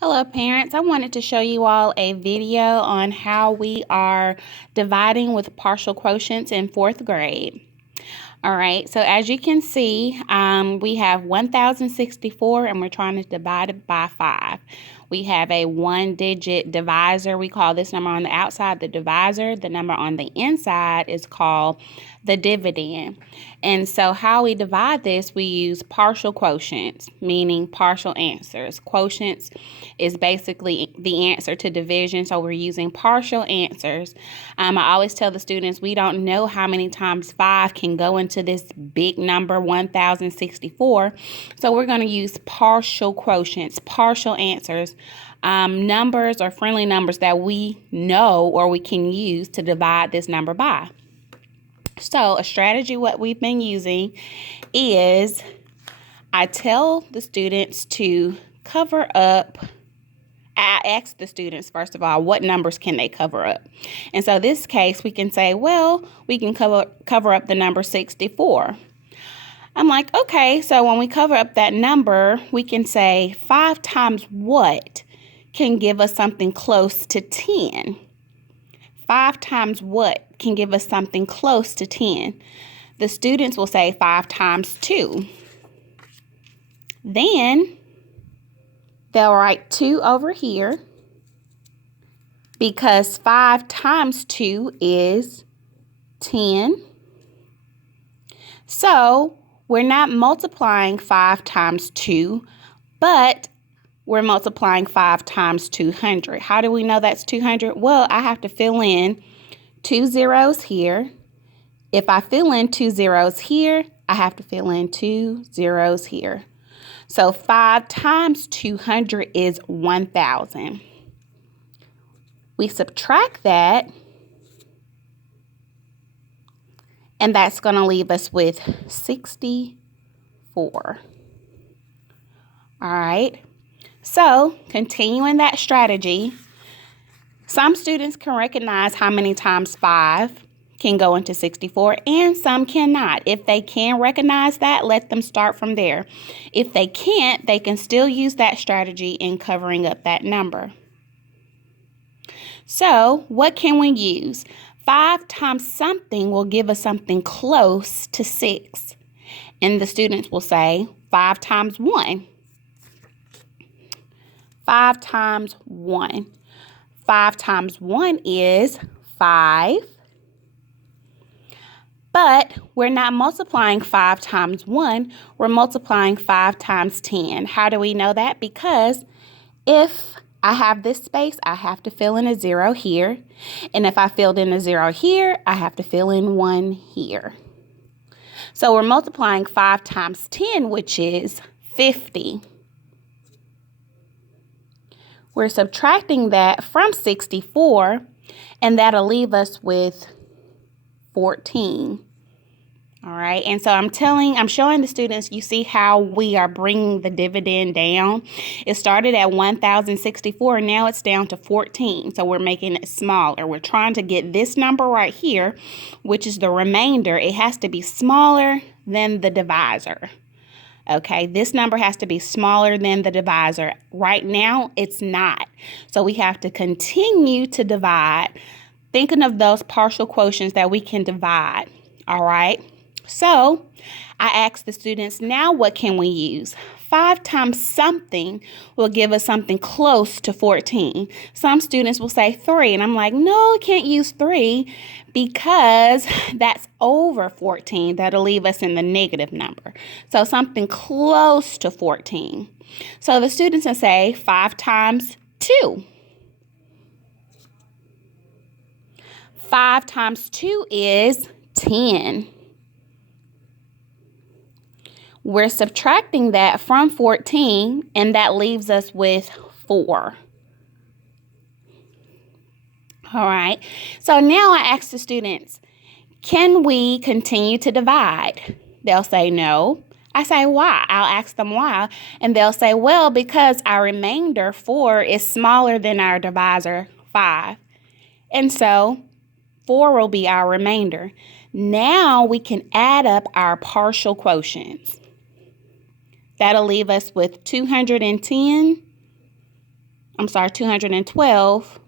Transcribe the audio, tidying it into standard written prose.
Hello parents, I wanted to show you all a video on how we are dividing with partial quotients in 4th grade. All right, so as you can see, we have 1064 and we're trying to divide it by 5. We have a 1-digit divisor. We call this number on the outside the divisor. The number on the inside is called the dividend. And so how we divide this, we use partial quotients, meaning partial answers. Quotients is basically the answer to division, so we're using partial answers. I always tell the students we don't know how many times 5 can go into this big number 1064, so we're going to use partial quotients, partial answers, numbers or friendly numbers that we know or we can use to divide this number by. So a strategy what we've been using is I tell the students to cover up. I ask the students, first of all, what numbers can they cover up? And so this case, we can say, well, we can cover up the number 64. I'm like, okay, so when we cover up that number, we can say 5 times what can give us something close to 10? 5 times what can give us something close to 10? The students will say 5 times 2. Then they'll write 2 over here because 5 times 2 is 10. So we're not multiplying 5 times 2, but we're multiplying 5 times 200. How do we know that's 200? Well, I have to fill in 2 zeros here. If I fill in 2 zeros here, I have to fill in 2 zeros here. So 5 times 200 is 1,000. We subtract that, and that's going to leave us with 64. All right. So continuing that strategy, some students can recognize how many times 5 can go into 64 and some cannot. If they can recognize that, let them start from there. If they can't, they can still use that strategy in covering up that number. So what can we use? 5 times something will give us something close to 6. And the students will say 5 times 1. 5 times 1. 5 times 1 is 5. But we're not multiplying 5 times 1. We're multiplying 5 times 10. How do we know that? Because if I have this space, I have to fill in a 0 here. And if I filled in a 0 here, I have to fill in 1 here. So we're multiplying 5 times 10, which is 50. We're subtracting that from 64, and that'll leave us with 14. All right, and so I'm showing the students, you see how we are bringing the dividend down. It started at 1,064, now it's down to 14, so we're making it smaller. We're trying to get this number right here, which is the remainder. It has to be smaller than the divisor. Okay, this number has to be smaller than the divisor. Right now, it's not. So we have to continue to divide, thinking of those partial quotients that we can divide. All right, so I asked the students, now what can we use? 5 times something will give us something close to 14. Some students will say 3, and I'm like, no, I can't use 3 because that's over 14. That'll leave us in the negative number. So something close to 14. So the students will say 5 times 2. 5 times 2 is 10. We're subtracting that from 14, and that leaves us with 4. All right, so now I ask the students, can we continue to divide? They'll say no. I say why? I'll ask them why, and they'll say, well, because our remainder 4 is smaller than our divisor 5, and so 4 will be our remainder. Now we can add up our partial quotients. That'll leave us with 210 I'm sorry, 212